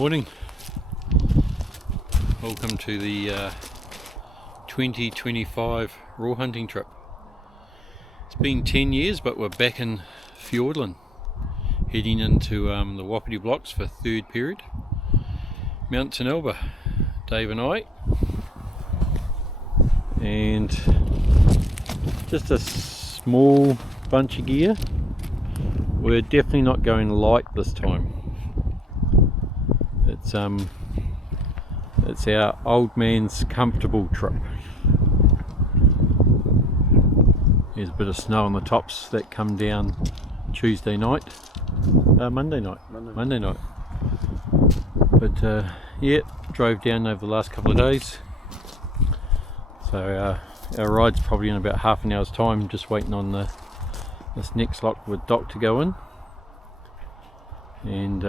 Morning. Welcome to the 2025 raw hunting trip. It's been 10 years, but we're back in Fiordland, heading into the Wapiti blocks for third period. Mt Tanilba, Dave and I, and just a small bunch of gear. We're definitely not going light this time. It's our old man's comfortable trip. There's a bit of snow on the tops that come down Monday night. But yeah, drove down over the last couple of days. So our ride's probably in about half an hour's time, just waiting on this next lock with Doc to go in. And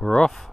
we're off.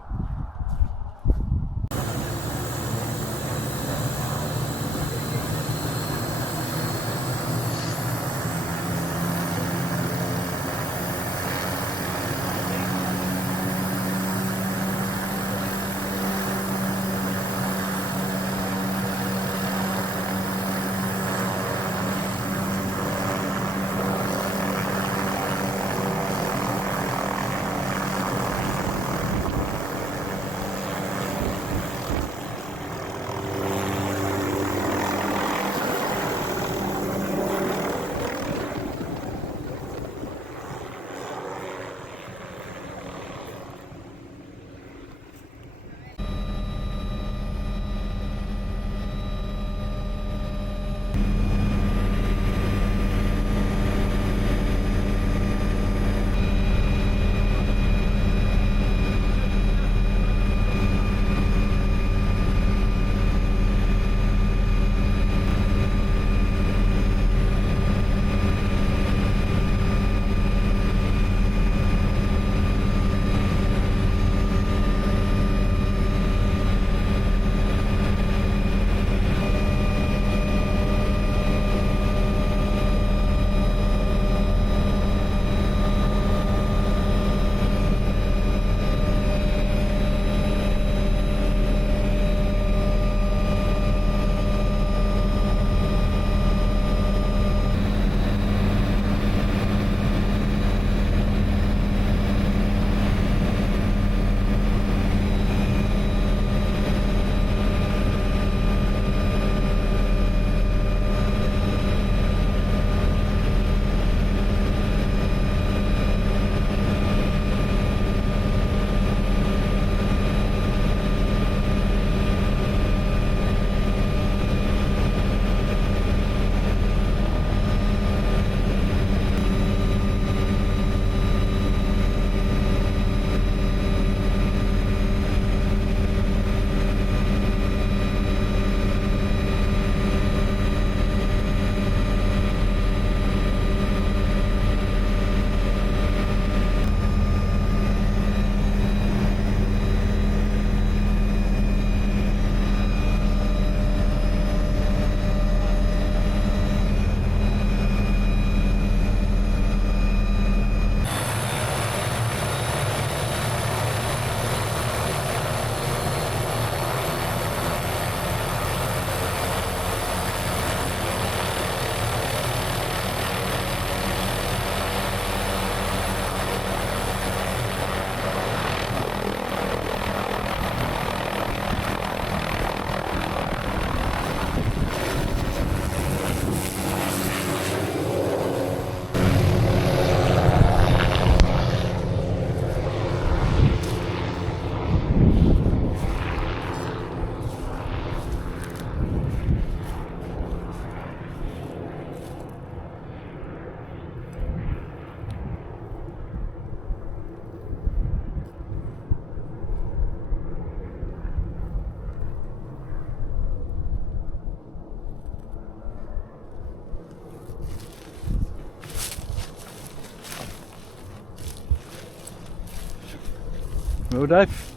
Well, Dave,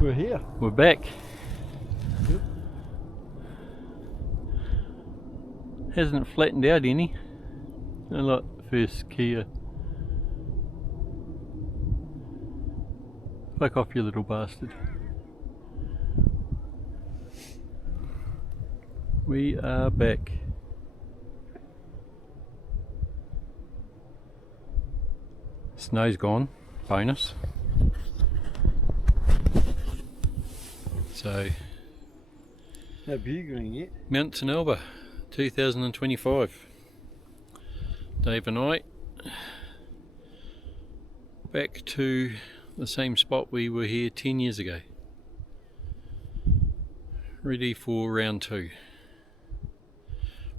we're here. We're back. Yep. Hasn't flattened out any. A lot first Kia. Fuck off, you little bastard. We are back. Snow's gone, bonus. So, No bugling yet. Mt Tanilba, 2025. Dave and I back to the same spot we were here 10 years ago. Ready for round 2.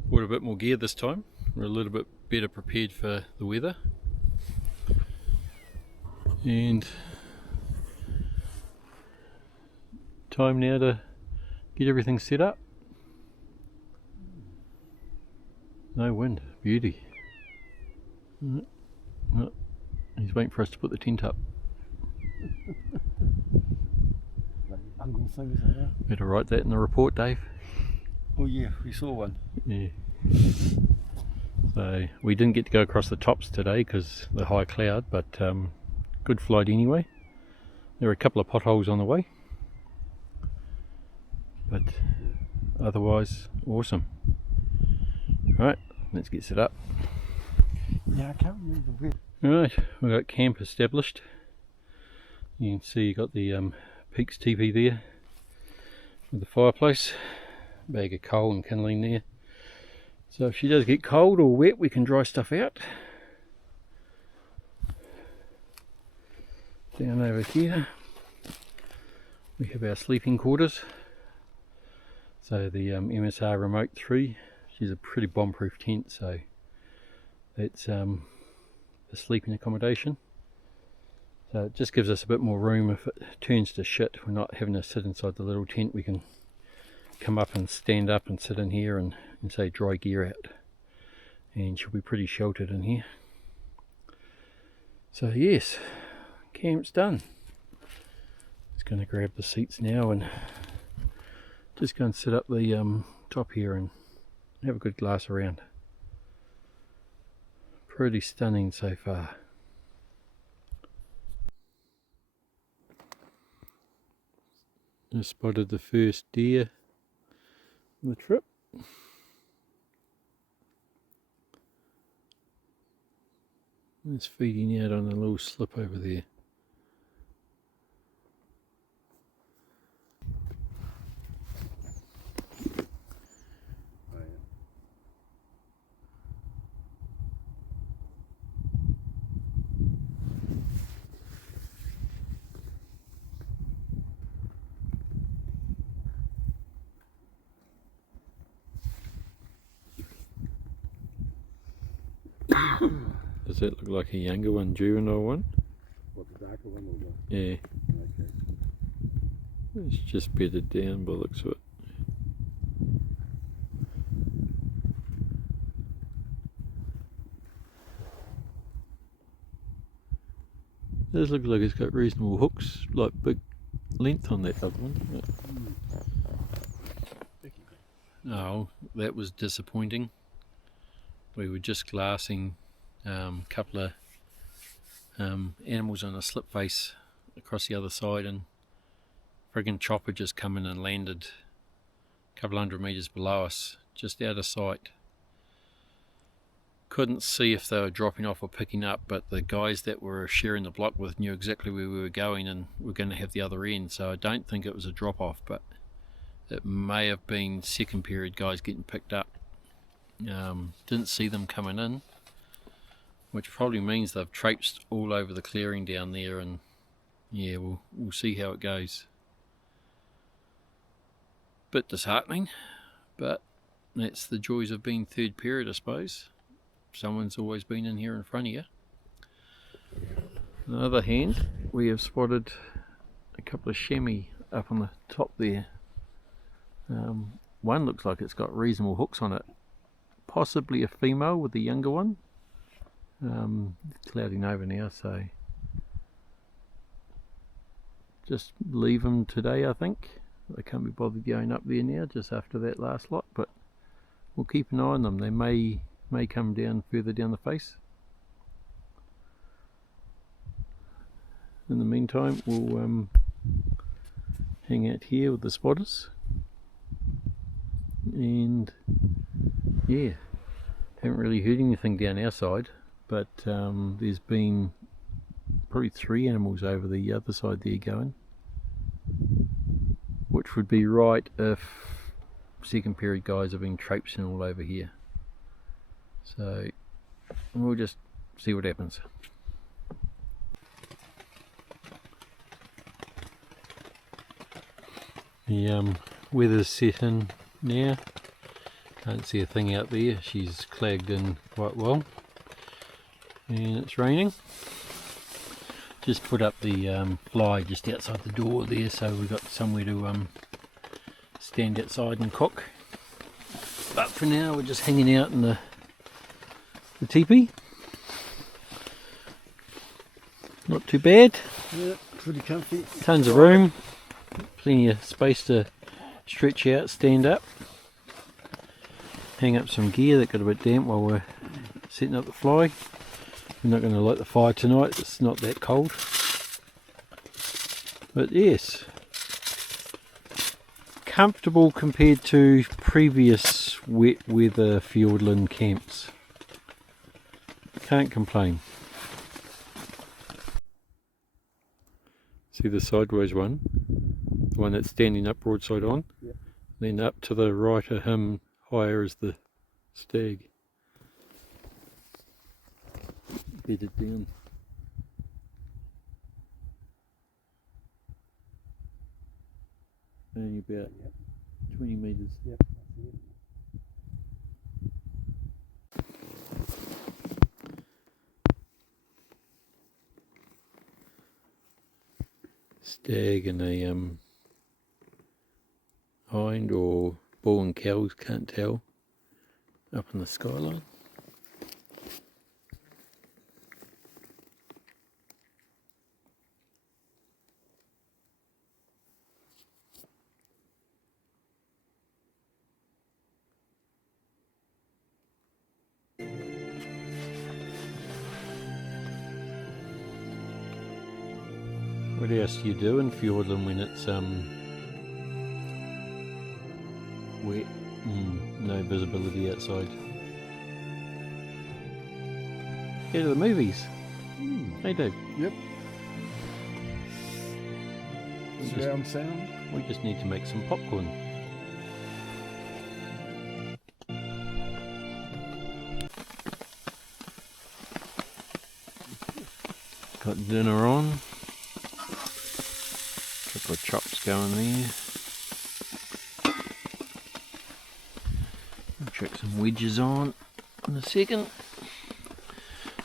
Brought a bit more gear this time. We're a little bit better prepared for the weather. And time now to get everything set up. No wind, beauty. No, he's waiting for us to put the tent up. Uncle things like that. Better write that in the report, Dave. Oh yeah, we saw one. Yeah. So we didn't get to go across the tops today because the high cloud, but good flight anyway. There were a couple of potholes on the way, but otherwise awesome. Right, let's get set up. Yeah, I can't remember where. Right, we've got camp established. You can see you got the Peaks teepee there with the fireplace, bag of coal and kindling there. So if she does get cold or wet, we can dry stuff out. Down over here we have our sleeping quarters. So the MSR Remote 3, she's a pretty bomb-proof tent, so that's the sleeping accommodation. So it just gives us a bit more room if it turns to shit. We're not having to sit inside the little tent. We can come up and stand up and sit in here and say dry gear out, and she'll be pretty sheltered in here. So yes, camp's done. Just going to grab the seats now and just go and sit up the top here and have a good glass around. Pretty stunning so far. Just spotted the first deer on the trip. It's feeding out on a little slip over there. Does that look like a younger one, juvenile one? What, the darker one or what? Yeah. Okay. It's just bedded down by the looks of it. Does look like it's got reasonable hooks, like big length on that other one. Oh, that was disappointing. We were just glassing a couple of animals on a slip face across the other side, and friggin' chopper just come in and landed a couple 100 metres below us, just out of sight. Couldn't see if they were dropping off or picking up, but the guys that were sharing the block with knew exactly where we were going and were going to have the other end, so I don't think it was a drop off, but it may have been second period guys getting picked up. Didn't see them coming in, which probably means they've traipsed all over the clearing down there, and yeah, we'll see how it goes. Bit disheartening, but that's the joys of being third period, I suppose. Someone's always been in here in front of you. On the other hand, we have spotted a couple of chamois up on the top there. One looks like it's got reasonable hooks on it, possibly a female with the younger one. It's clouding over now, so just leave them today, I think. I can't be bothered going up there now just after that last lot, but we'll keep an eye on them. They may come down further down the face. In the meantime, we'll hang out here with the spotters. and yeah, haven't really heard anything down our side, but there's been probably 3 animals over the other side there going, which would be right if second period guys have been traipsing all over here. So we'll just see what happens. The weather's set in now. Can't see a thing out there. She's clagged in quite well, and it's raining. Just put up the fly just outside the door there, so we've got somewhere to stand outside and cook. But for now, we're just hanging out in the teepee. Not too bad. Yeah, pretty comfy. Tons of room, plenty of space to stretch out, stand up, hang up some gear that got a bit damp while we're setting up the fly. We're not going to light the fire tonight, it's not that cold. But yes, comfortable compared to previous wet weather Fiordland camps. Can't complain. See the sideways one? The one that's standing up broadside on? Yep. Then up to the right of him, higher is the stag. Bedded down. Only about 20 metres. Yep. Stag and a hind or bull and cows, can't tell, up in the skyline. What else do you do in Fiordland when it's wet and no visibility outside? Go to the movies. Hey Dave. Yep. We Surround sound. just need to make some popcorn. Got dinner on. Couple of chops going there. I'll chuck some wedges on in a second.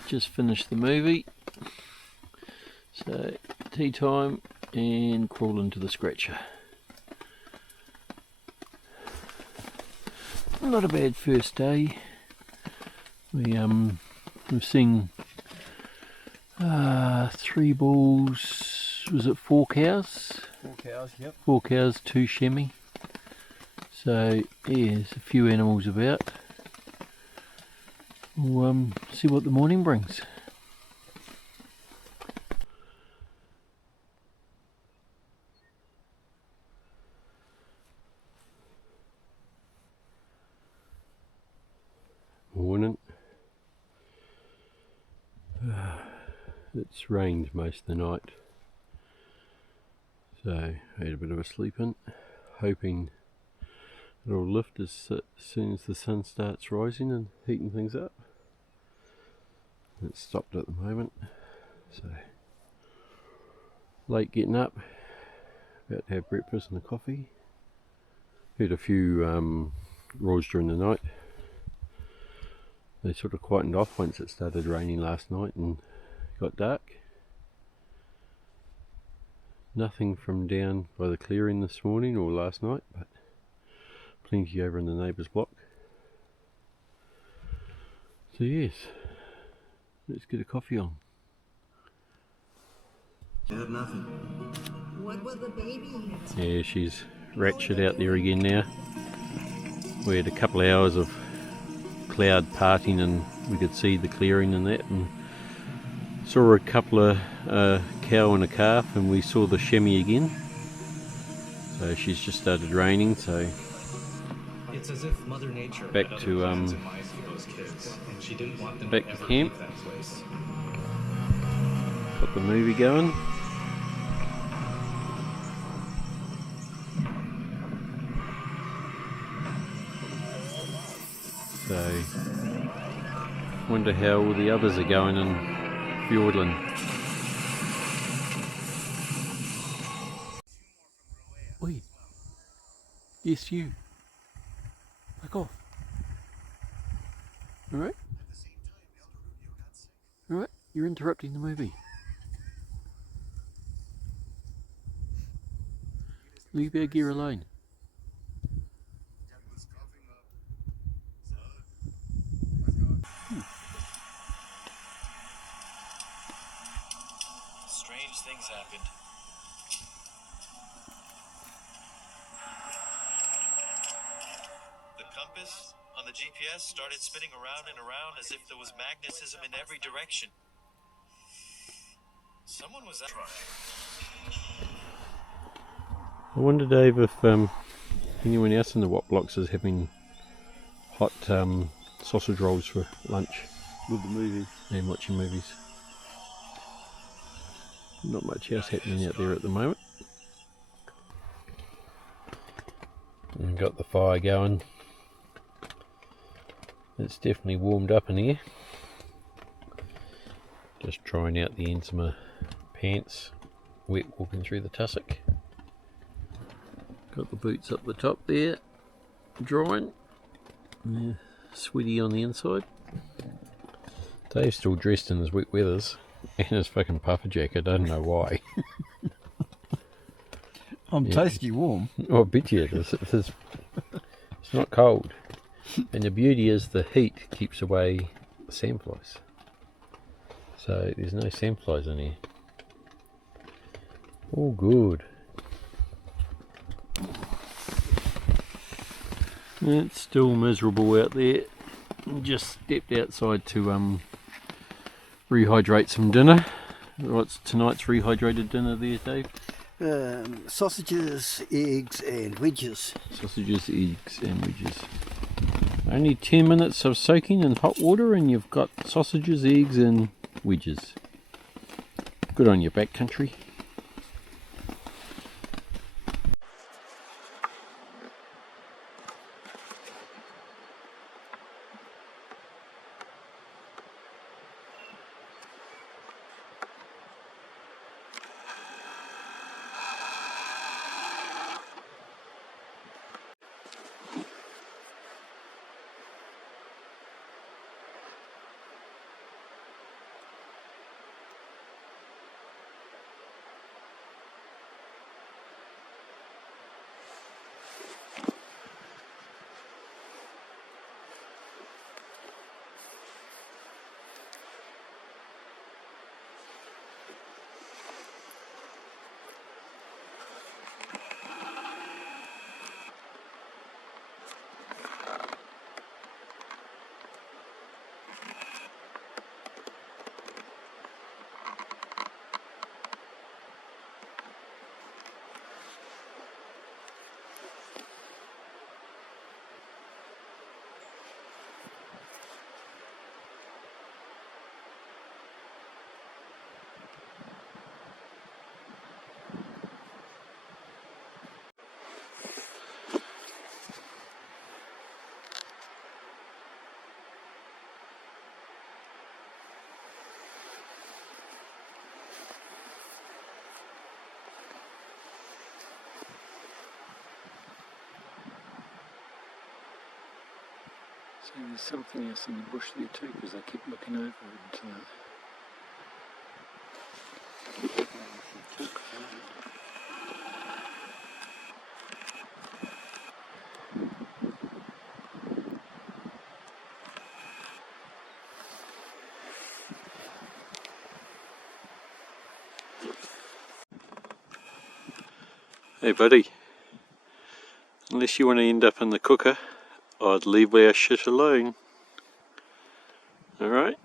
Just finished the movie. So tea time and crawl into the scratcher. Not a bad first day. We've seen 3 bulls, was it 4 cows? 4 cows, yep. 4 cows, 2 chamois. So yeah, there's a few animals about. We'll see what the morning brings. Morning. It's rained most of the night, so I had a bit of a sleep in, hoping it'll lift as soon as the sun starts rising and heating things up. It's stopped at the moment, so late getting up, about to have breakfast and a coffee. Heard a few roars during the night. They sort of quietened off once it started raining last night and got dark. Nothing from down by the clearing this morning or last night, but plenty over in the neighbour's block. So yes, let's get a coffee on. Nothing. What will the baby eat? Yeah, she's ratchet out there again now. We had a couple of hours of cloud parting and we could see the clearing and that, and saw a couple of cow and a calf, and we saw the chamois again. So she's just started raining, so It's as if Mother Nature back had to other plans in mind for those kids, and she didn't want them back to to ever camp. leave that place. Got the movie going. So, wonder how all the others are going in Fiordland. Oi. Yes, you. Back off. Alright? Alright, you're interrupting the movie. Leave our gear alone. Strange things happened. The compass on the GPS started spinning around and around as if there was magnetism in every direction. Someone was out. I wonder, Dave, if anyone else in the Watt Blocks is having hot sausage rolls for lunch With the movie. and watching movies. Not much else happening out there at the moment. And got the fire going. It's definitely warmed up in here. Just trying out the ends of my pants. Wet walking through the tussock. Got the boots up the top there, drying. Yeah, sweaty on the inside. Dave's still dressed in his wet weathers and his fucking puffer jacket. I don't know why. I'm tasty warm. Oh, I bet you it is. It's not cold. And the beauty is the heat keeps away sandflies. So there's no sandflies in here. All good. It's still miserable out there. Just stepped outside to rehydrate some dinner. What's tonight's rehydrated dinner there, Dave? Sausages, eggs and wedges. Sausages, eggs and wedges. Only 10 minutes of soaking in hot water and you've got sausages, eggs and wedges. Good on your backcountry. So there's something else in the bush there too, because I keep looking over into it. Hey buddy, unless you want to end up in the cooker, I'd leave our shit alone. Alright?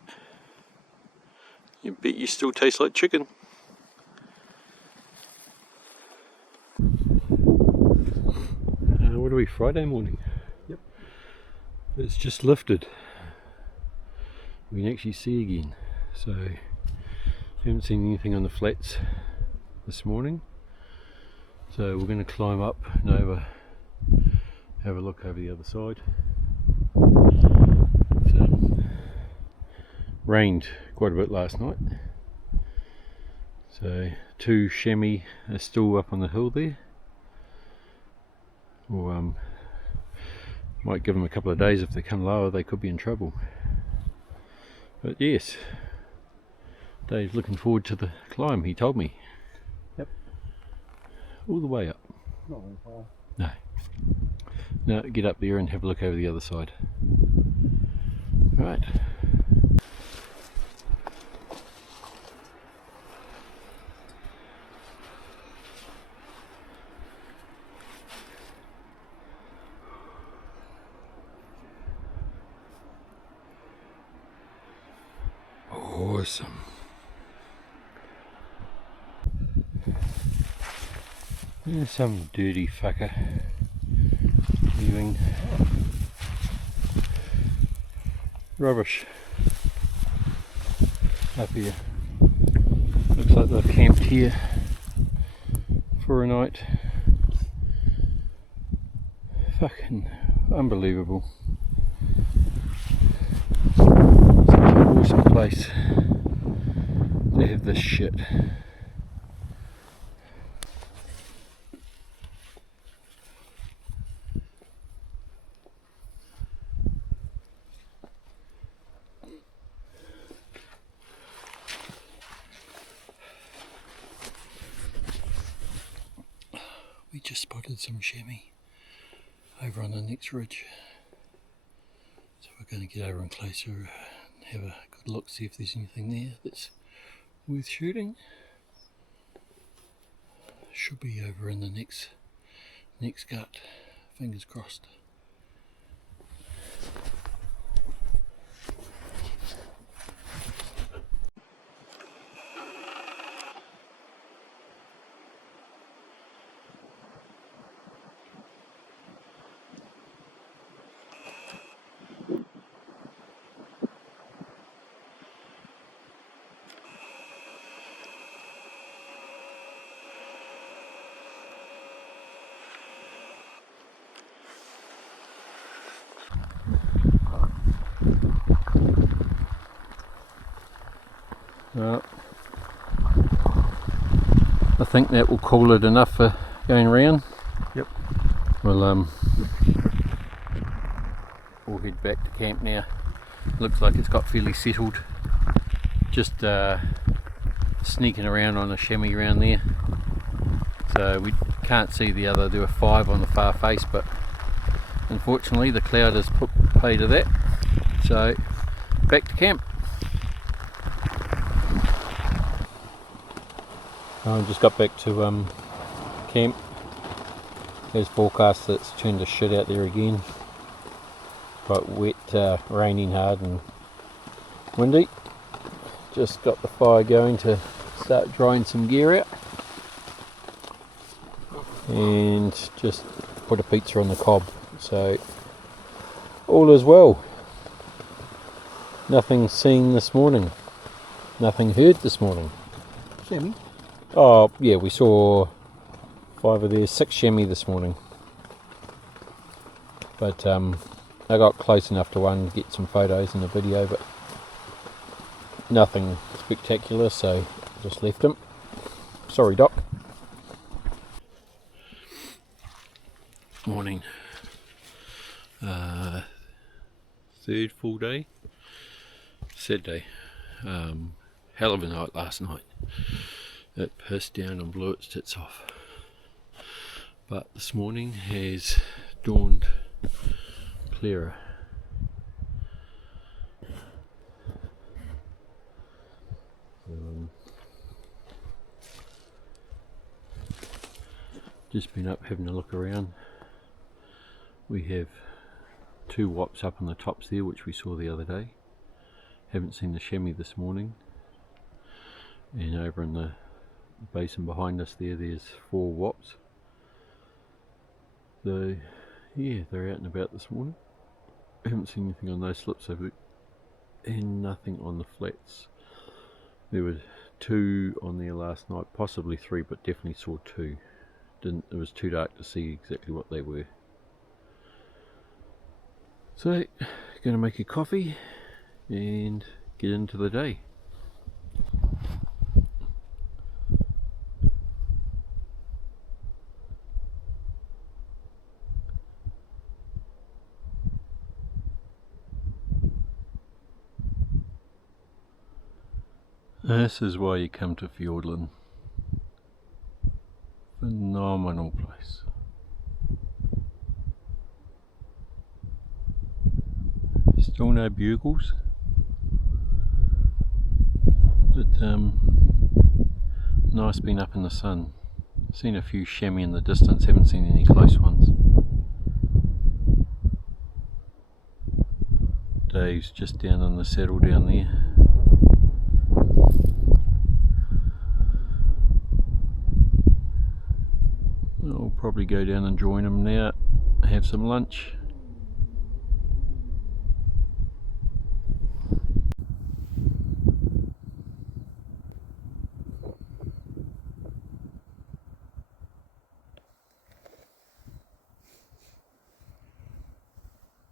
You bet you still taste like chicken. What are we, Friday morning? Yep. It's just lifted. We can actually see again. So haven't seen anything on the flats this morning. So we're going to climb up and have a look over the other side. Rained quite a bit last night. So 2 chamois are still up on the hill there. Or might give them a couple of days. If they come lower, they could be in trouble. But yes, Dave's looking forward to the climb, he told me. Yep. All the way up. Not very far. No. No, get up there and have a look over the other side. Right. Awesome. There's some dirty fucker leaving rubbish up here. Looks like they've camped here for a night. Fucking unbelievable. Such an awesome place to have this shit. We just spotted some chamois over on the next ridge, so we're going to get over and closer and have a good look, see if there's anything there that's worth shooting. Should be over in the next gut, fingers crossed. I think that will cool it enough for going round. Yep. We'll head back to camp now. Looks like it's got fairly settled. Just sneaking around on a chamois around there. So we can't see the other. There were 5 on the far face, but unfortunately the cloud has put pay to that. So back to camp. I just got back to camp. There's forecast that it's turned to shit out there again. Quite wet, raining hard and windy. Just got the fire going to start drying some gear out. And just put a pizza on the cob. So all is well. Nothing seen this morning. Nothing heard this morning. Chamois? Oh yeah, we saw 5 of theirs, 6 chamois this morning. But I got close enough to one to get some photos and a video, but nothing spectacular, so just left him. Sorry, Doc. Morning. 3rd full day. Saturday. Hell of a night last night. It pissed down and blew its tits off. But this morning has dawned clearer. Just been up having a look around. We have 2 wops up on the tops there, which we saw the other day. Haven't seen the chamois this morning. And over in the basin behind us there's 4 wops. So yeah, they're out and about this morning. I haven't seen anything on those slips over, and nothing on the flats. There were 2 on there last night, possibly 3, but definitely saw 2. It was too dark to see exactly what they were. So, gonna make a coffee and get into the day. This is why you come to Fiordland. Phenomenal place. Still no bugles, but nice being up in the sun. Seen a few chamois in the distance, haven't seen any close ones. Dave's just down in the saddle down there. I'll probably go down and join him now, have some lunch.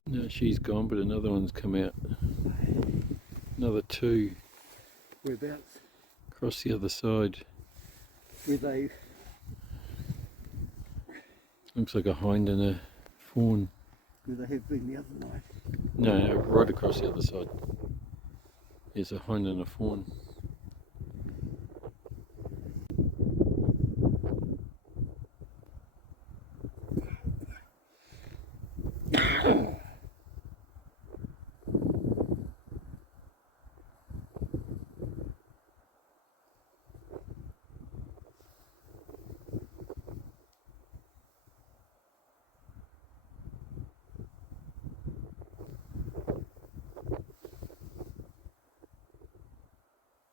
No, she's gone, but another one's come out. Another 2. Whereabouts? Across the other side. Where they? Looks like a hind and a fawn. Where they have been the other night? No, right across the other side. There's a hind and a fawn.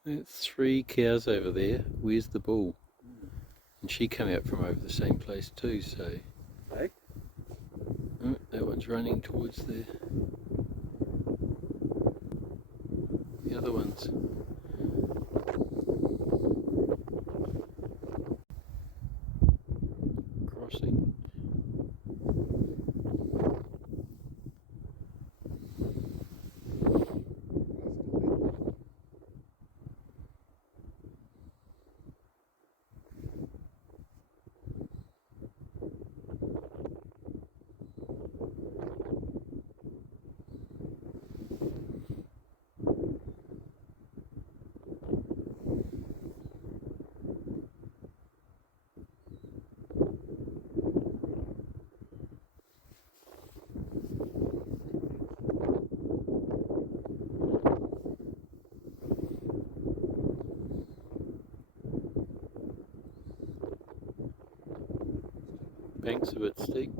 That's 3 cows over there. Where's the bull? And she came out from over the same place too, so... Hey? Oh, that one's running towards the other ones. Crossing. Bank's a bit steep.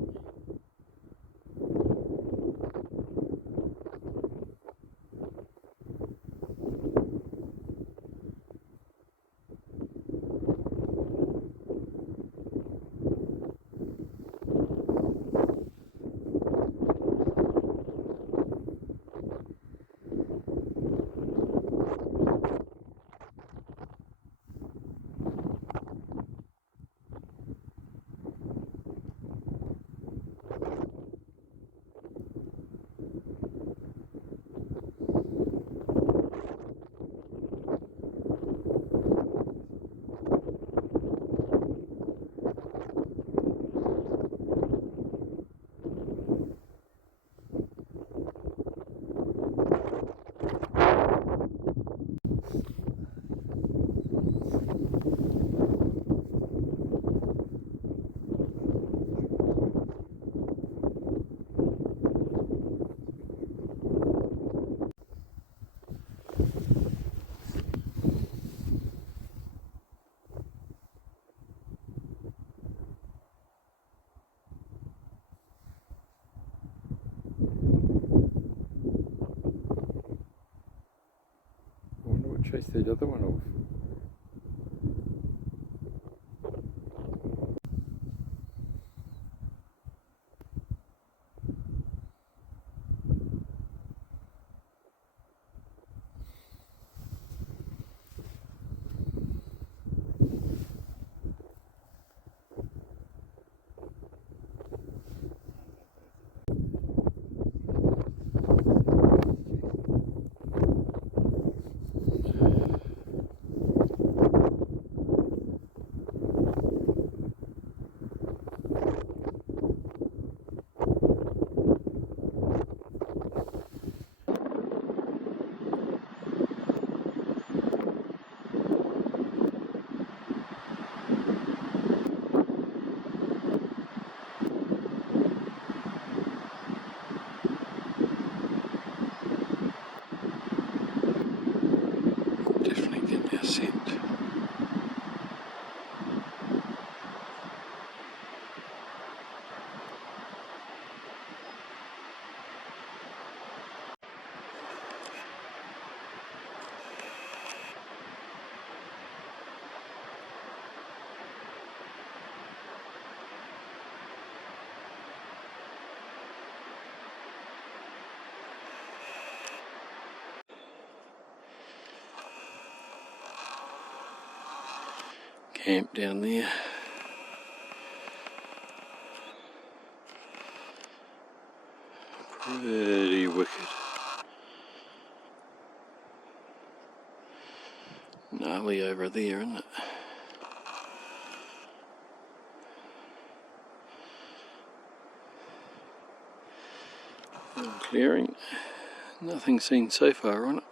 I wonder what chased that other one off. Camp down there. Pretty wicked. Gnarly over there, isn't it? Clearing. Nothing seen so far on it.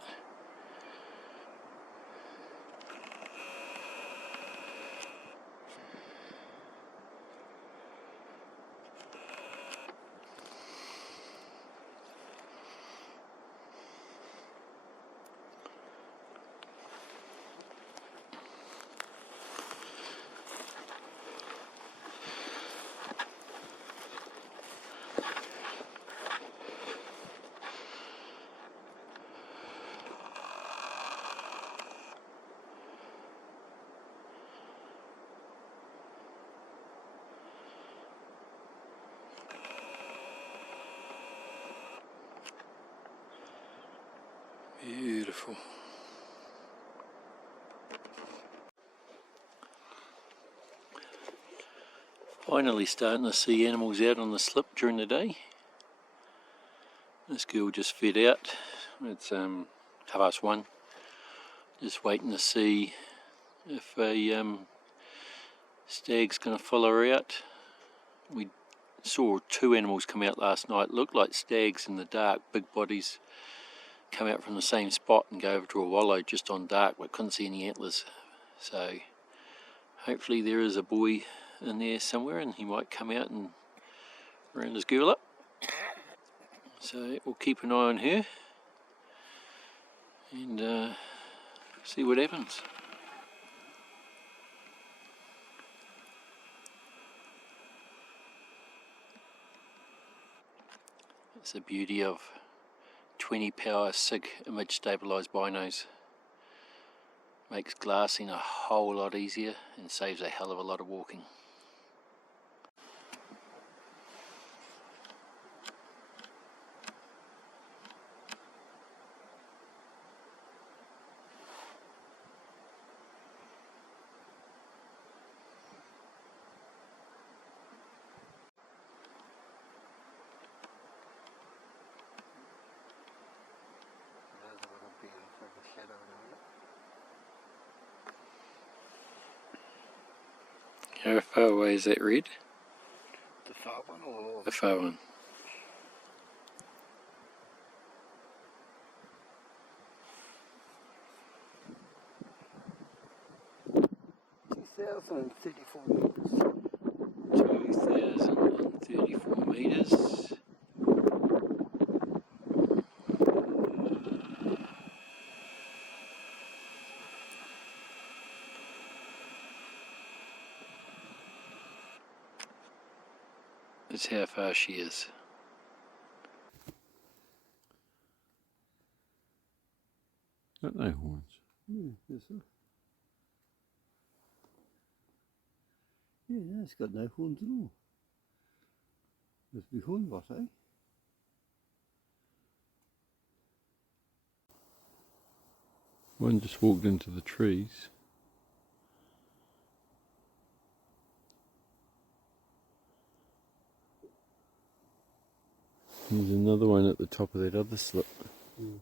Beautiful. Finally starting to see animals out on the slip during the day. This girl just fed out. It's 1:30. Just waiting to see if a stag's going to follow her out. We saw 2 animals come out last night. Looked like stags in the dark, big bodies. Come out from the same spot and go over to a wallow just on dark, but couldn't see any antlers. So hopefully there is a boy in there somewhere and he might come out and round his girl up. So we'll keep an eye on her and see what happens. It's the beauty of 20 power SIG image stabilised binos. Makes glassing a whole lot easier and saves a hell of a lot of walking. How far away is that red? The far one or The far one. meters. 2,034 metres. That's how far she is. Got no horns. Yeah, yes, sir. Yeah, it's got no horns at all. Must be horn rot, eh? One just walked into the trees. There's another one at the top of that other slip. Mm.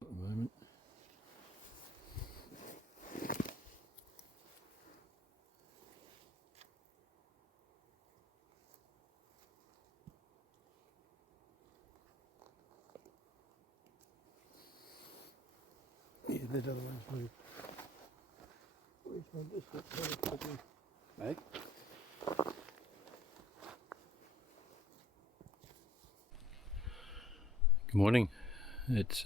At the moment. Yeah, that other one's moved. Which one is it? Mate? Good morning. It's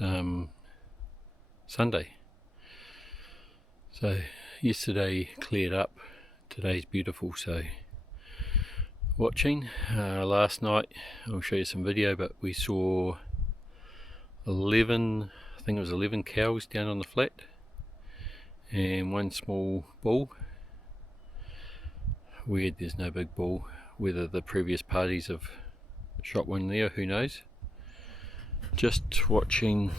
Sunday. So yesterday cleared up. Today's beautiful. So watching last night, I'll show you some video, but we saw 11, I think it was 11 cows down on the flat and one small bull. Weird there's no big bull. Whether the previous parties have shot one there, who knows. Just watching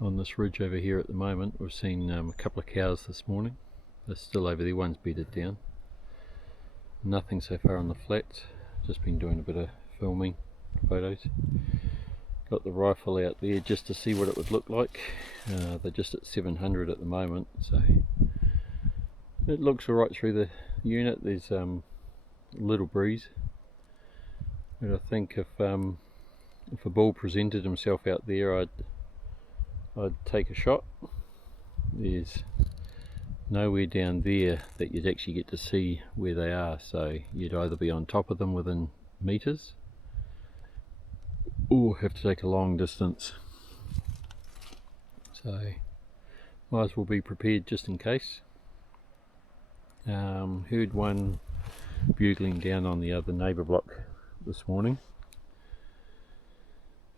on this ridge over here at the moment. We've seen a couple of cows this morning. They're still over there, one's bedded down. Nothing so far on the flats, just been doing a bit of filming, photos. Got the rifle out there just to see what it would look like. They're just at 700 at the moment, so it looks alright through the unit. There's a little breeze, but I think if a bull presented himself out there, I'd take a shot. There's nowhere down there that you'd actually get to see where they are, so you'd either be on top of them within meters or have to take a long distance, so might as well be prepared just in case. Heard one bugling down on the other neighbour block this morning.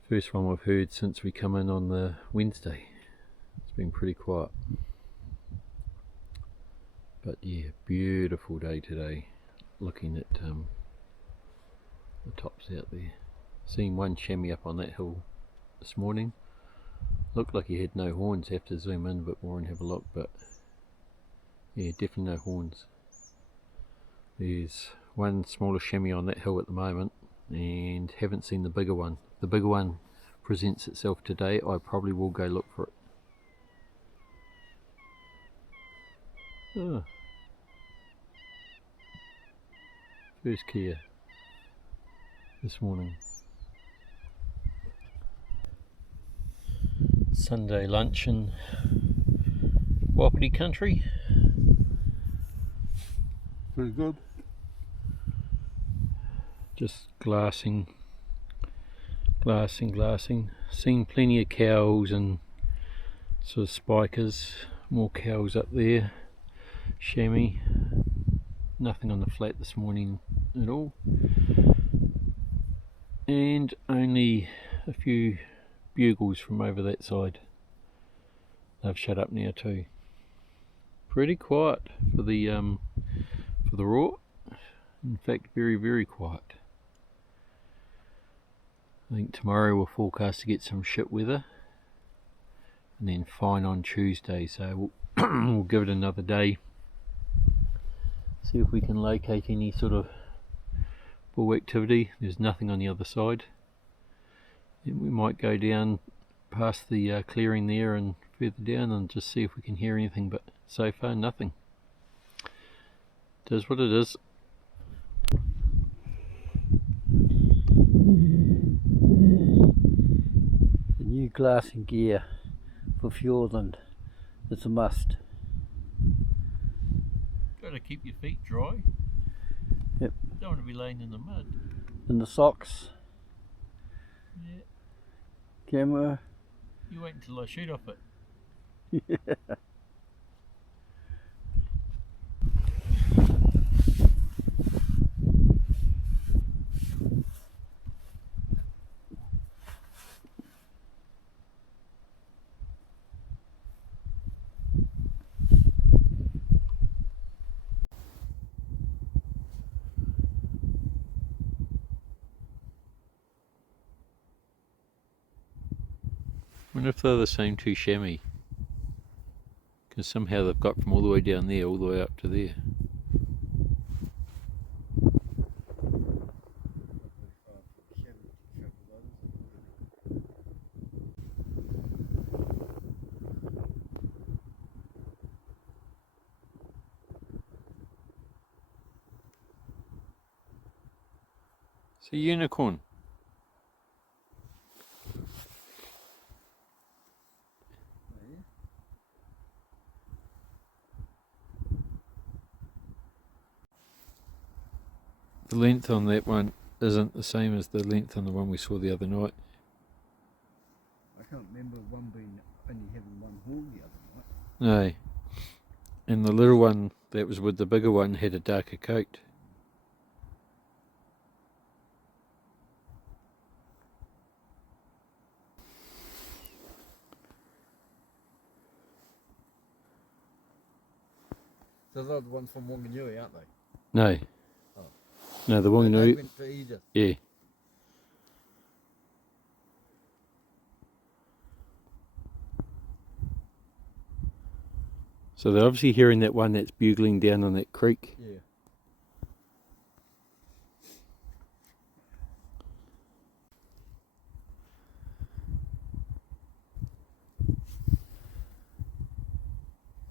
First one we've heard since we come in on the Wednesday. It's been pretty quiet. But yeah, beautiful day today. Looking at the tops out there. Seen one chamois up on that hill this morning. Looked like he had no horns. Have to zoom in a bit more and have a look, but yeah, definitely no horns. There's one smaller chamois on that hill at the moment, and haven't seen the bigger one. If the bigger one presents itself today, I probably will go look for it. Oh. First Kia this morning. Sunday lunch in Wapiti country. Pretty good. Just glassing. Seen plenty of cows and sort of spikers. More cows up there. Chamois. Nothing on the flat this morning at all. And only a few bugles from over that side. They've shut up now too. Pretty quiet for the raw. In fact, very, very quiet. I think tomorrow we're forecast to get some shit weather, and then fine on Tuesday, so we'll give it another day. See if we can locate any sort of bull activity. There's nothing on the other side. And we might go down past the clearing there and further down and just see if we can hear anything, but so far nothing. It is what it is. The new glassing gear for Fjordland. It's a must. Got to keep your feet dry. Yep. Don't want to be laying in the mud. And the socks. Yeah. Camera. You wait until I shoot off it. I wonder if they're the same two chamois, because somehow they've got from all the way down there all the way up to there. It's a unicorn. The length on that one isn't the same as the length on the one we saw the other night. I can't remember one being only having one horn the other night. No. And the little one that was with the bigger one had a darker coat. So they're the ones from Wanganui, aren't they? No. Oh. No, the They Wanganui. went to Edith. Yeah. So they're obviously hearing that one that's bugling down on that creek. Yeah.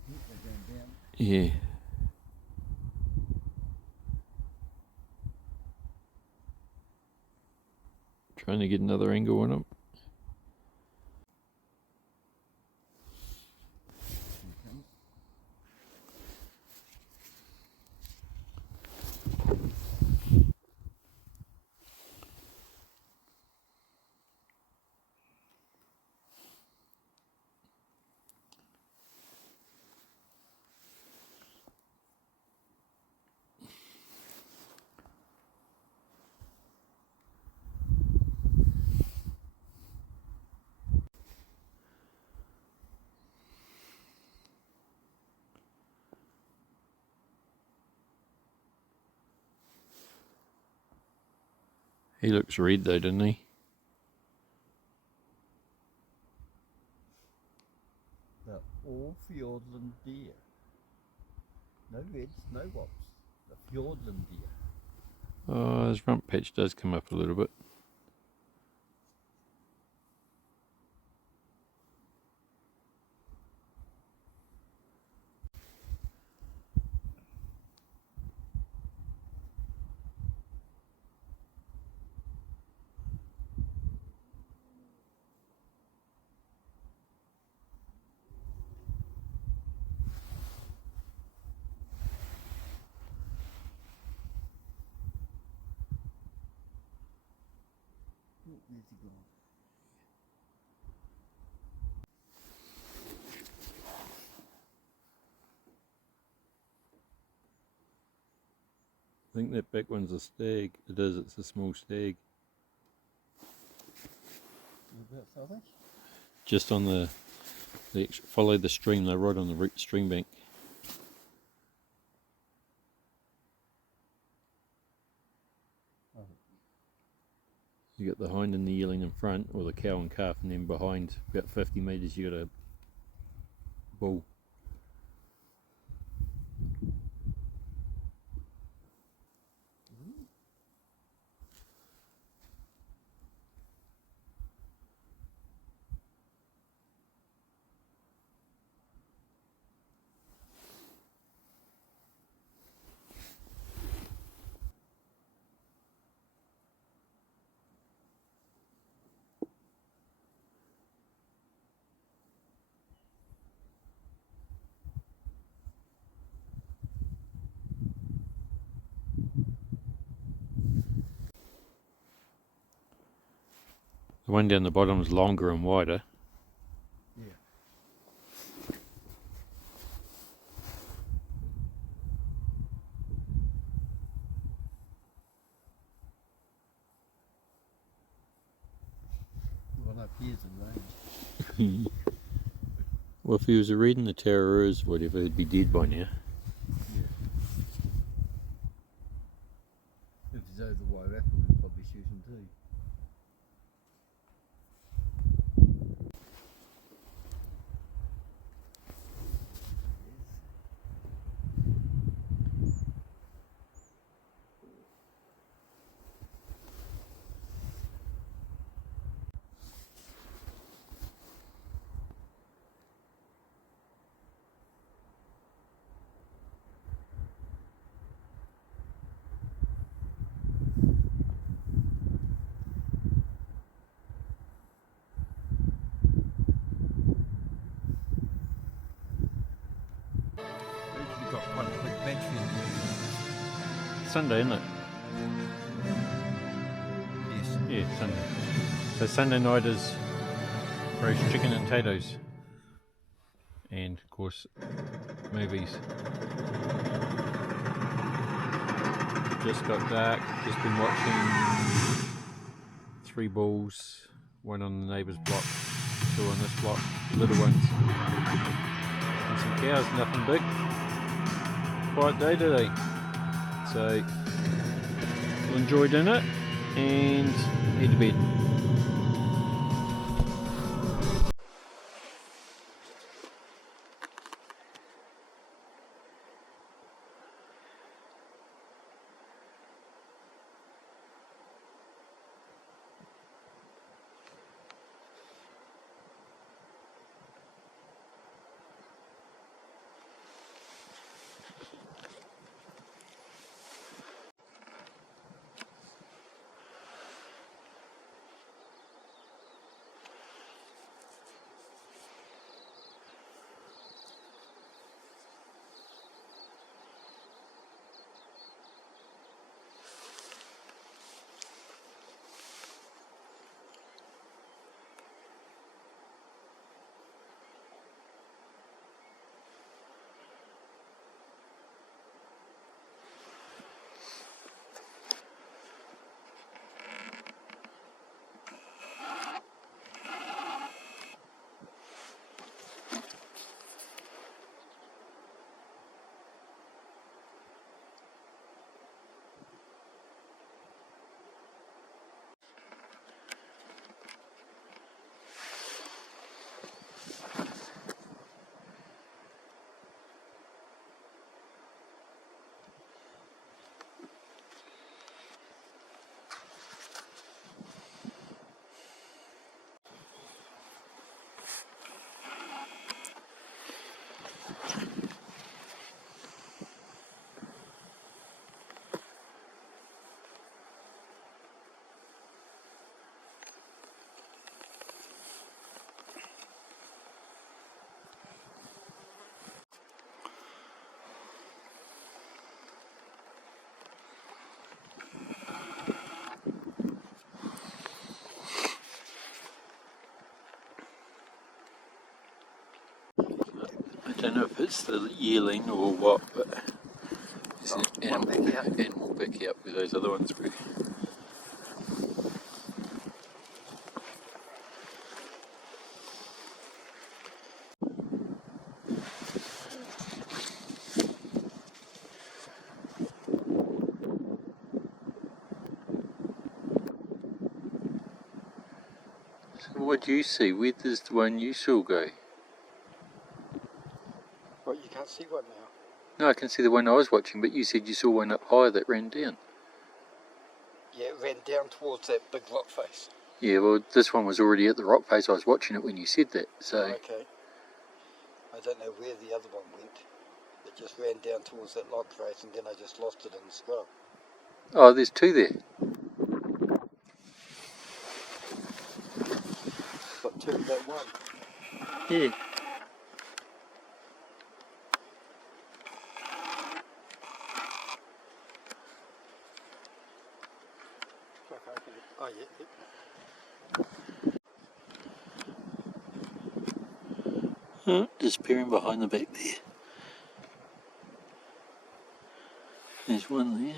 They're going down. Yeah. Trying to get another angle on them. Okay. He looks red though, doesn't he? They're all Fiordland deer. No reds, no wops. The Fiordland deer. Oh, his rump patch does come up a little bit. Oh, where's he gone? I think that back one's a stag. It is, it's a small stag. Whereabouts are they? Just on the follow the stream, they're right on the stream bank. Oh. You got the hind and the yearling in front, or the cow and calf, and then behind about 50 metres you got a bull. The one down the bottom is longer and wider. Yeah. Well, up here's in range. Well, if he was reading the terrors, whatever, he'd be dead by now. Yeah. If he's over the Wairarapa, we'd probably shoot him too. We've got quite a quick battery in there. Sunday, isn't it? Yes. Yeah, Sunday. So Sunday night is roast chicken and potatoes. And of course, movies. Just got dark, just been watching 3 bulls, one on the neighbour's block, 2 on this block, little ones. And some cows, nothing big. quiet day today. So we'll enjoy dinner and head to bed. I don't know if it's the yearling or what, but there's an animal back out where those other ones were. So what do you see? Where does the one you saw go? What, you can't see one now? No, I can see the one I was watching, but you said you saw one up higher that ran down. Yeah, it ran down towards that big rock face. Yeah, well, this one was already at the rock face. I was watching it when you said that, so... Oh, okay. I don't know where the other one went. It just ran down towards that rock face and then I just lost it in the scrub. Oh, there's two there. Got two, that one. Yeah. Oh, yeah. Oh, disappearing behind the back there. There's one there.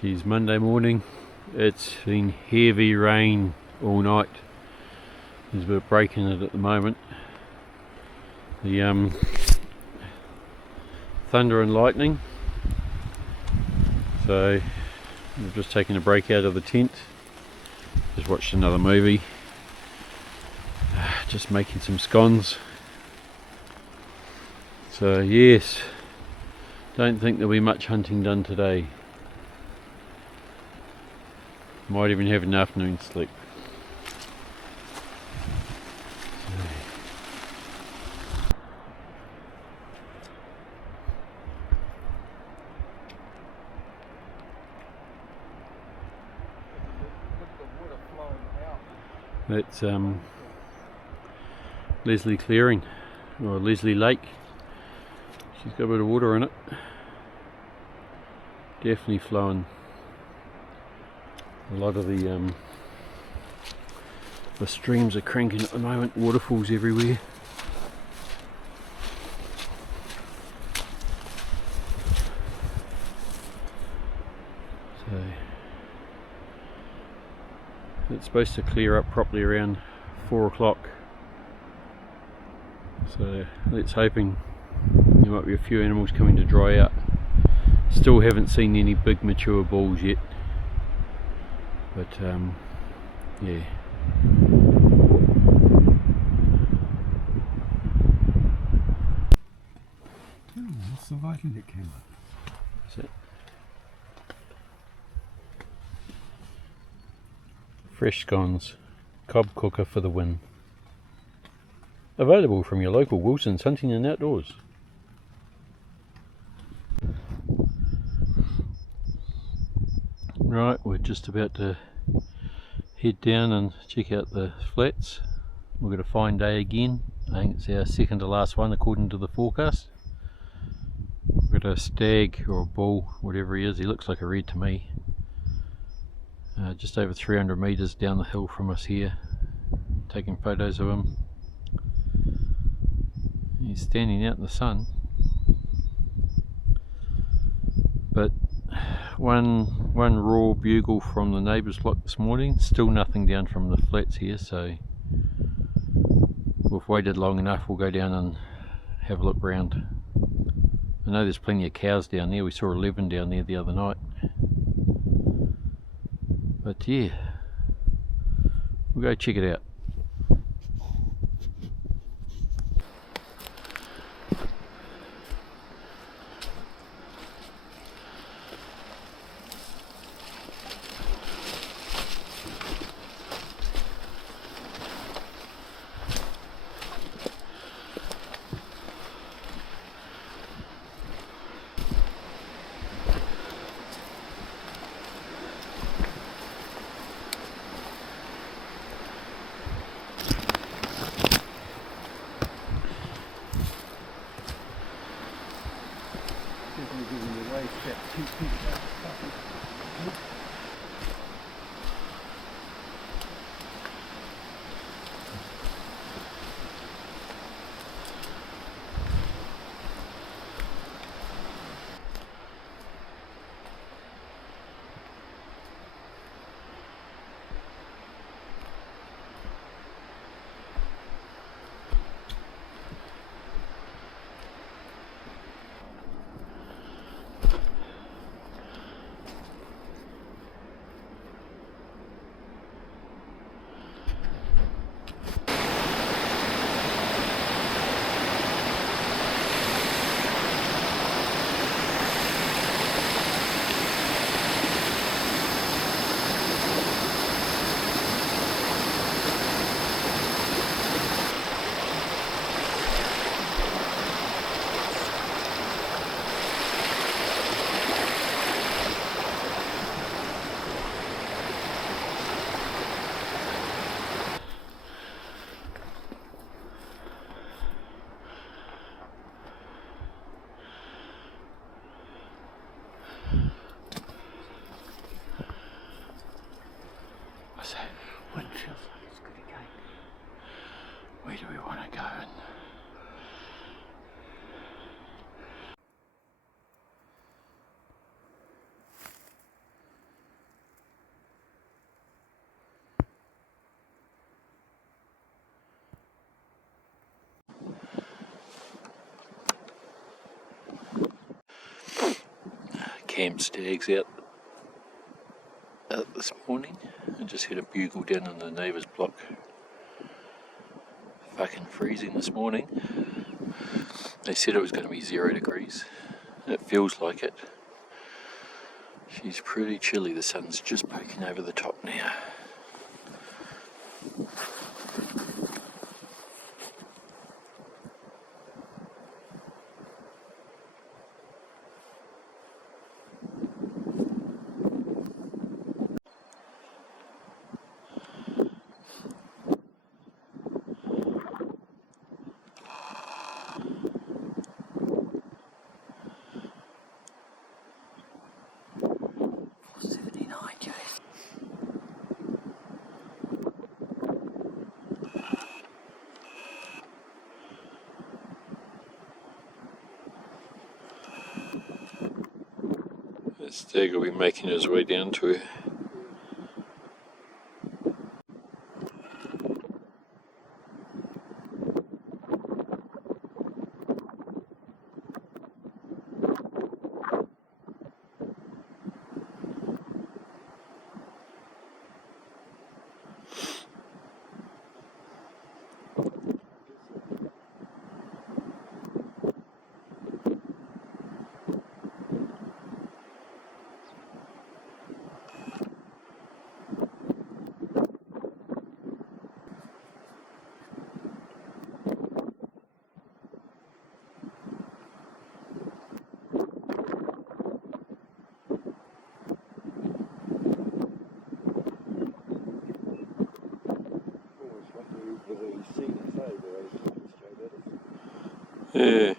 She's Monday morning. It's been heavy rain all night. There's a bit of break in it at the moment. The thunder and lightning. So we've just taken a break out of the tent. Just watched another movie. Just making some scones. So yes, don't think there'll be much hunting done today. Might even have an afternoon sleep. That's Leslie Clearing, or Leslie Lake. She's got a bit of water in it. Definitely flowing. A lot of the streams are cranking at the moment, waterfalls everywhere. So it's supposed to clear up properly around 4 o'clock. So let's hoping there might be a few animals coming to dry out. Still haven't seen any big mature bulls yet, but yeah. What's the writing that came up? That's it. Fresh scones, cob cooker for the win. Available from your local Wilson's Hunting and Outdoors. Right, we're just about to head down and check out the flats. We've got a fine day again. I think it's our second to last one according to the forecast. We've got a stag or a bull, whatever he is. He looks like a red to me. Just over 300 metres down the hill from us here. Taking photos of him. He's standing out in the sun. But one raw bugle from the neighbour's block this morning. Still nothing down from the flats here, so we've waited long enough. We'll go down and have a look round. I know there's plenty of cows down there. We saw 11 down there the other night. But yeah, we'll go check it out. Where do we want to go? Cam stags out this morning. I just had a bugle down in the neighbour's block. Fucking freezing this morning. They said it was going to be 0 degrees. It feels like it. She's pretty chilly. The sun's just poking over the top now. Stag will be making his way down to her. Yeah.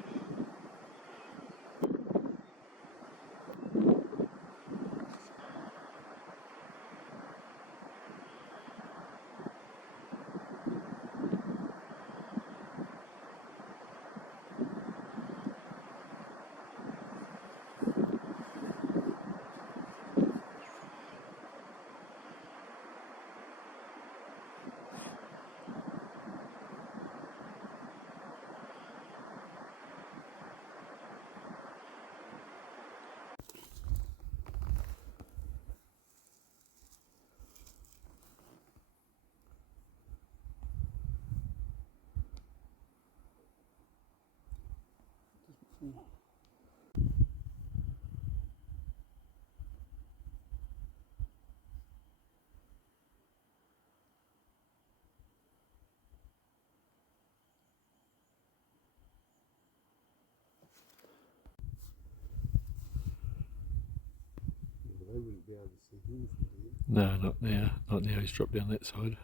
They wouldn't be able to see him from here. No, not now. Not now. He's dropped down that side.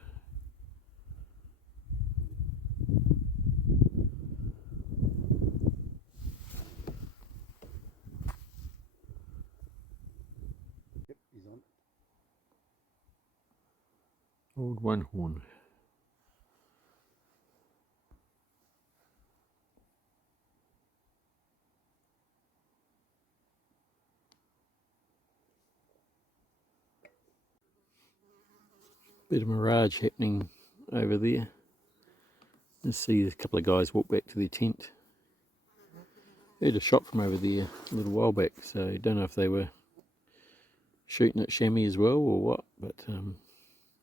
Yep, he's on. Old one horn. Bit of mirage happening over there. Let's see a couple of guys walk back to their tent. Heard a shot from over there a little while back, so don't know if they were shooting at chamois as well or what, but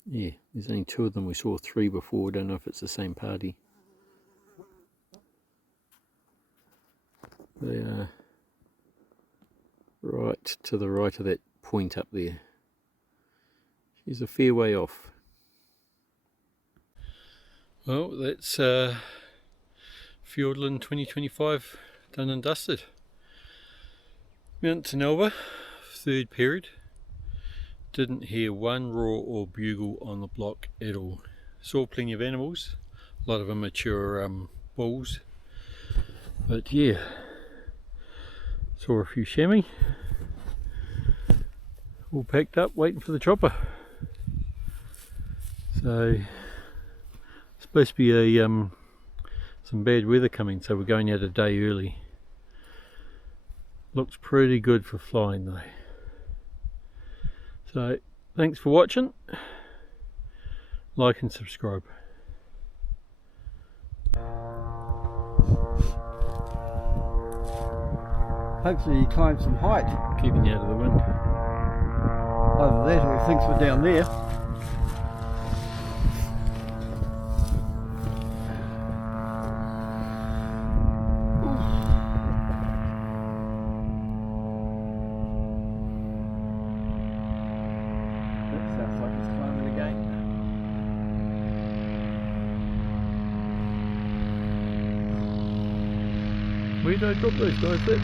yeah, there's only two of them. We saw three before, don't know if it's the same party. They are right to the right of that point up there. She's a fair way off. Well, that's Fiordland 2025 done and dusted. Mt Tanilba, third period. Didn't hear one roar or bugle on the block at all. Saw plenty of animals, a lot of immature bulls. But yeah, saw a few chamois. All packed up, waiting for the chopper. So supposed to be a some bad weather coming, so we're going out a day early. Looks pretty good for flying though. So thanks for watching. Like and subscribe. Hopefully he climbs some height. Keeping you out of the wind. Either that or he thinks we're down there. That sounds like he's climbing again. Where did I drop those guys at?